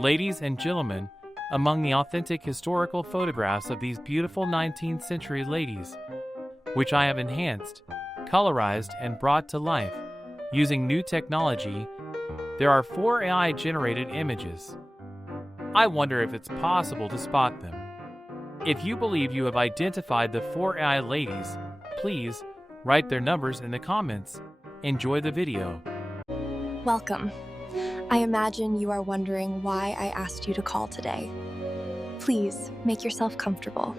Ladies and gentlemen, among the authentic historical photographs of these beautiful 19th century ladies, which I have enhanced, colorized, and brought to life using new technology, there are 4 AI-generated images. I wonder if it's possible to spot them. If you believe you have identified the 4 AI ladies, please write their numbers in the comments. Enjoy the video. Welcome. I imagine you are wondering why I asked you to call today. Please make yourself comfortable.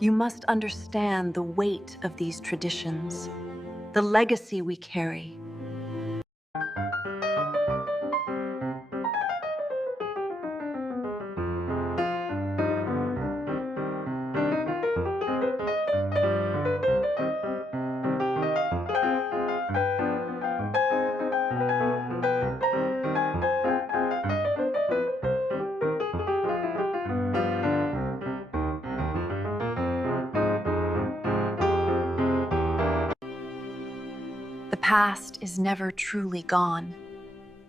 You must understand the weight of these traditions, the legacy we carry. The past is never truly gone,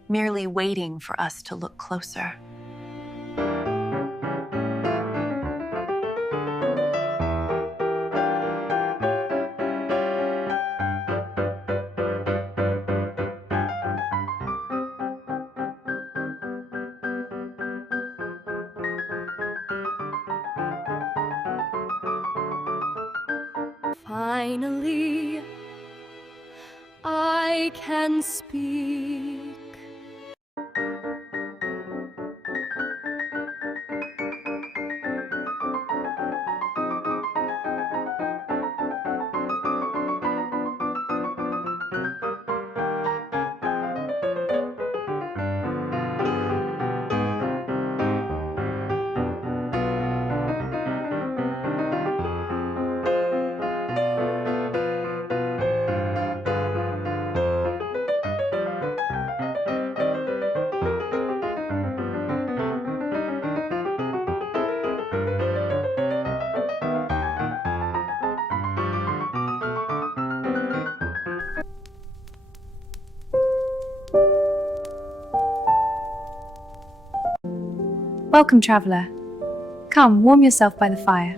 merely waiting for us to look closer. Finally, I can speak. Welcome, traveler. Come, warm yourself by the fire.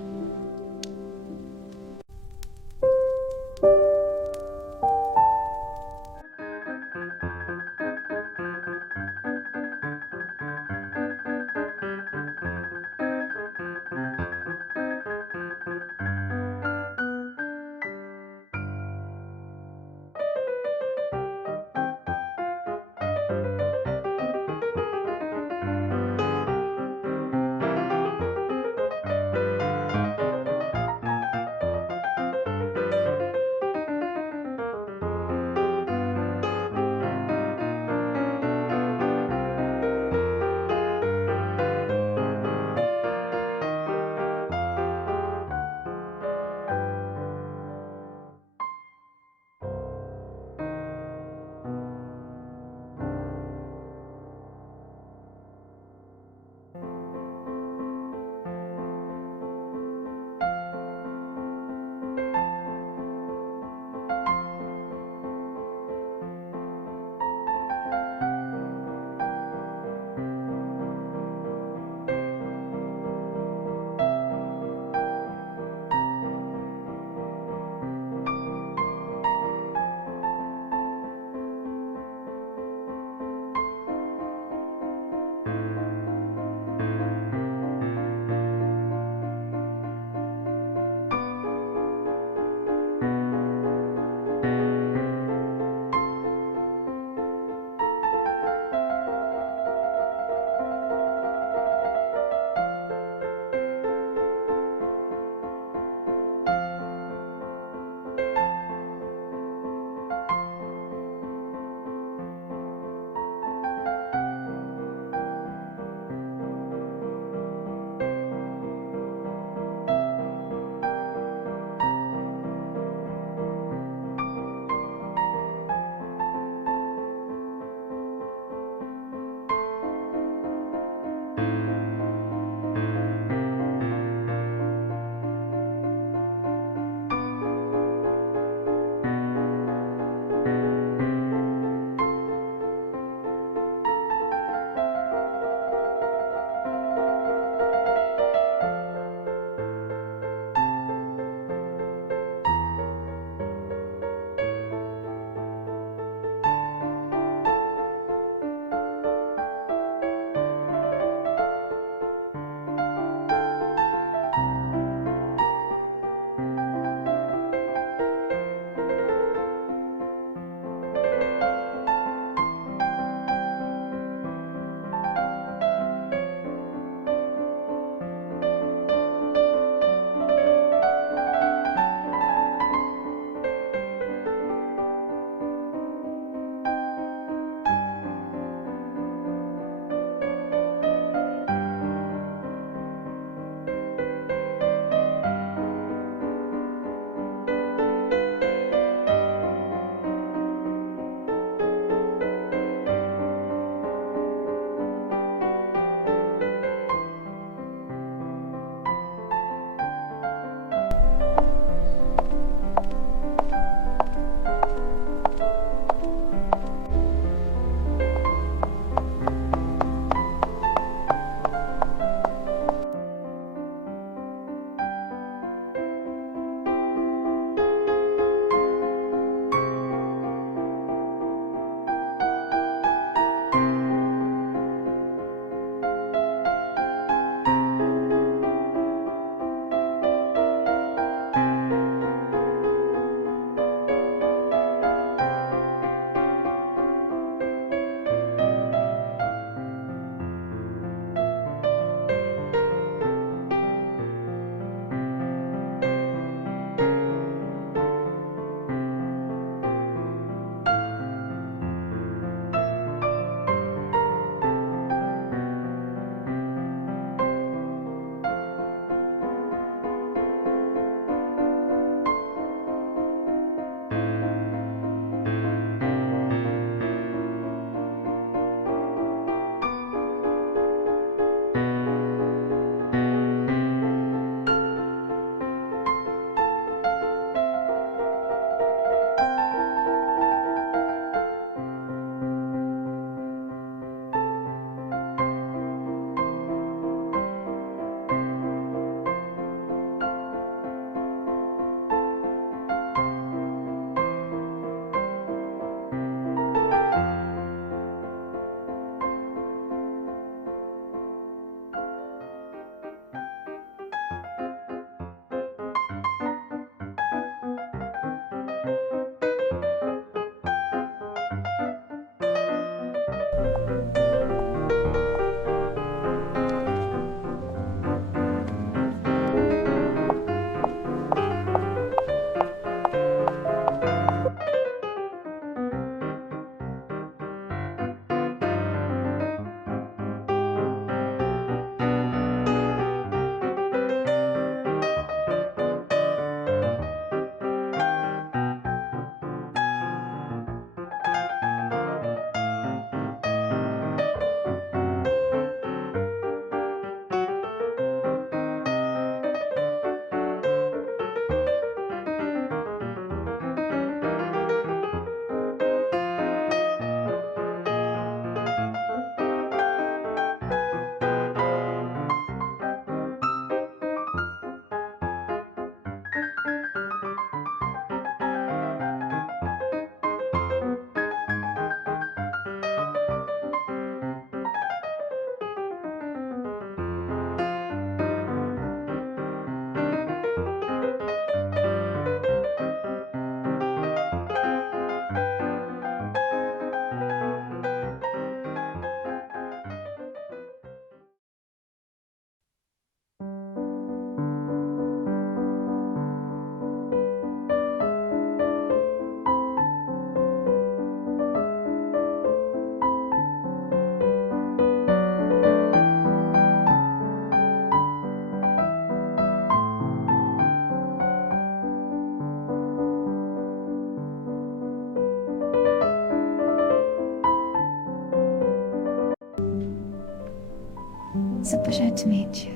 It's a pleasure to meet you.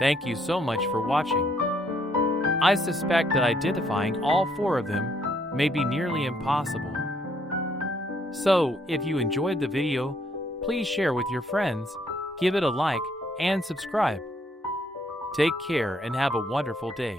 Thank you so much for watching. I suspect that identifying all 4 of them may be nearly impossible. So, if you enjoyed the video, please share with your friends, give it a like, and subscribe. Take care and have a wonderful day.